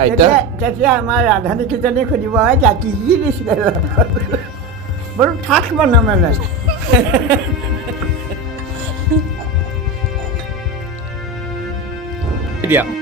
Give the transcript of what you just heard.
আইতা তেতিয়া আমাৰ ৰান্ধনীকেইজনী সুধিব আইতা কি কি দিছিলে বৰ ঠাক বনাম মানে দিয়া